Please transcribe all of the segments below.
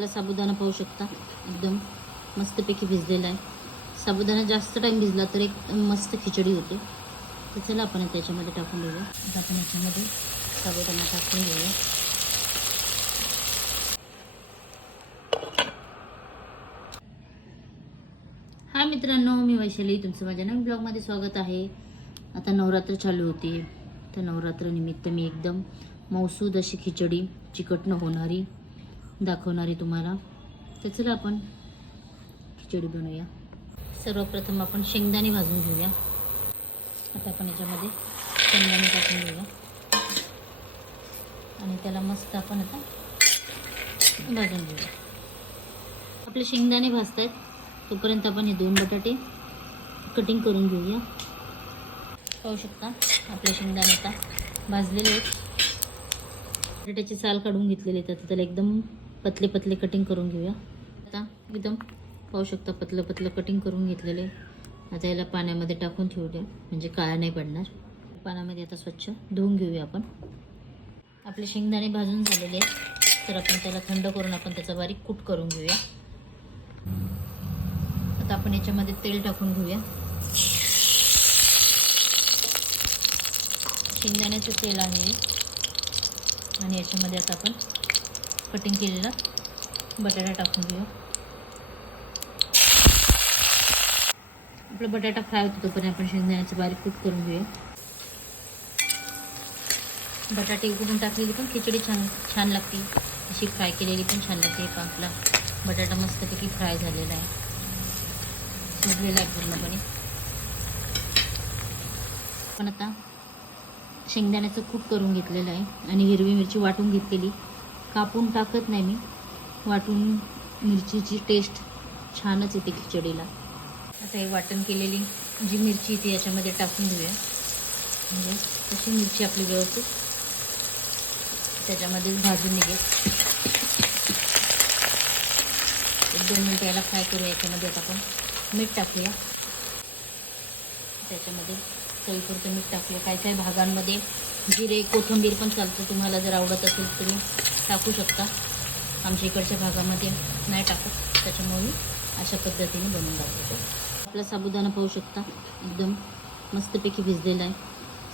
आपला साबुदाणा पाहू शकता. एकदम मस्तपैकी भिजलेला आहे. साबुदाणा जास्त टाईम भिजला तर एक मस्त खिचडी होते. तर चला आपण त्याच्यामध्ये टाकून देऊया. आपण याच्यामध्ये साबुदाणा टाकून देऊया. हाय मित्रांनो मी वैशाली. तुमचं माझ्या नवीन ब्लॉगमध्ये स्वागत आहे. आता नवरात्र चालू होती. तर नवरात्रनिमित्त मी एकदम मौसूद अशी खिचडी चिकट न होणारी दाखवणारी तुम्हाला. तर चला आपण खिचडी बनवूया. सर्वप्रथम आपण शेंगदाणे भाजून घेऊया. आता आपण याच्यामध्ये शेंगदाणे टाकून घेऊया. आणि त्याला मस्त आपण आता भाजून घेऊया. आपले शेंगदाणे भाजत आहेत तोपर्यंत आपण हे दोन बटाटे कटिंग करून घेऊया. पाहू शकता आपले शेंगदाणे आता भाजलेले आहेत. बटाट्याची साल काढून घेतलेले आहेत. आता त्याला एकदम पतले पतले कटिंग करून घेऊया. आता एकदम पाहू शकता पतलं पतलं कटिंग करून घेतलेले. आता याला पाण्यामध्ये टाकून ठेवूया. म्हणजे काळा नाही पडणार. पाण्यामध्ये आता स्वच्छ धुवून घेऊया आपण. आपले शेंगदाणे भाजून झालेले आहेत. तर आपण त्याला थंड करून आपण त्याचा बारीक कूट करून घेऊया. आता आपण याच्यामध्ये तेल टाकून घेऊया. शेंगदाण्याचं तेल आहे. आणि याच्यामध्ये आता आपण कटिंग केलेला. बटाटा टाकून घेऊ. आपला बटाटा फ्राय होतो तोपर्यंत आपण शेंगदाण्याचं बारीक कूट करून घेऊ बटाटे उकडून टाकलेली पण खिचडी छान छान लागते. अशी फ्राय केलेली पण छान लागते. का आपला बटाटा मस्तपैकी फ्राय झालेला आहे. शिजलेला आहे पूर्णपणे. पण आता शेंगदाण्याचं खूप करून घेतलेलं आहे. आणि हिरवी मिरची वाटून घेतलेली. कापून टाकत नाही मी. वाटून मिरचीची टेस्ट छानच येते खिचडीला. आता हे वाटण केलेली जी मिरची ती याच्यामध्ये टाकून घेऊया. म्हणजे तशी मिरची आपली व्यवस्थित. त्याच्यामध्येच भाजून निघेल एक दोन मिनटं याला फ्राय करूया. याच्यामध्ये आता आपण मीठ टाकूया. त्याच्यामध्ये चवीपुरतं मीठ टाकूया. काही काही भागांमध्ये जिरे कोथिंबीर पण चालतं. तुम्हाला जर आवडत असेल तुम्ही टाकू शकता. आमच्या इकडच्या भागामध्ये नाही टाकत. त्याच्यामुळे मी अशा पद्धतीने बनवून दाखवतो. आपला साबुदाणा पाहू शकता. एकदम मस्तपैकी भिजलेला आहे.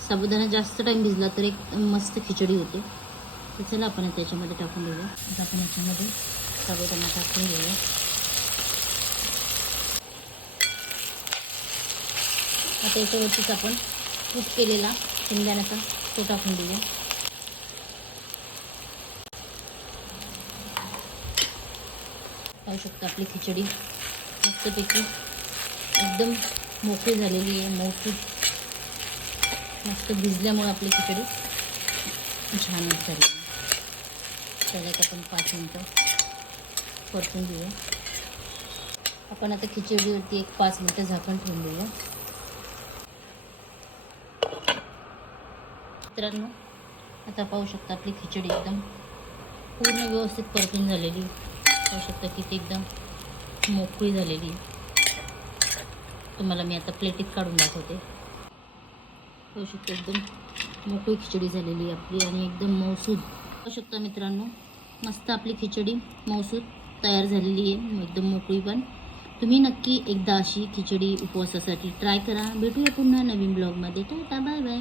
साबुदाणा जास्त टाईम भिजला तर एक मस्त खिचडी होते. तर चला आपण त्याच्यामध्ये टाकून देऊया. आता आपण याच्यामध्ये साबुदाणा टाकून घेऊया आता याच्यावरतीच आपण कूट केलेला शेंगदाण्याचा तो टाकून देऊया. पाहू शकता आपली खिचडी मस्तपैकी एकदम मोकळी झालेली आहे मोठी. मस्त भिजल्यामुळे आपली खिचडी छान झाली त्याच्यात आपण पाच मिनटं परतून घेऊया. आपण आता खिचडीवरती एक पाच मिनटं झाकण ठेवून देऊया. मित्रांनो आता पाहू शकता आपली खिचडी एकदम पूर्ण व्यवस्थित परतून झालेली. पाहू शकता की ती एकदम मोकळी झालेली. तुम्हाला मी आता प्लेटीत काढून दाखवते. पाहू शकता एकदम मोकळी खिचडी झालेली आहे आपली आणि एकदम मौसूद. पाहू शकता मित्रांनो मस्त आपली खिचडी मौसूद तयार झालेली आहे. एकदम मोकळी पण. तुम्ही नक्की एकदा अशी खिचडी उपवासासाठी ट्राय करा. भेटूया पुन्हा नवीन ब्लॉगमध्ये टाटा बाय बाय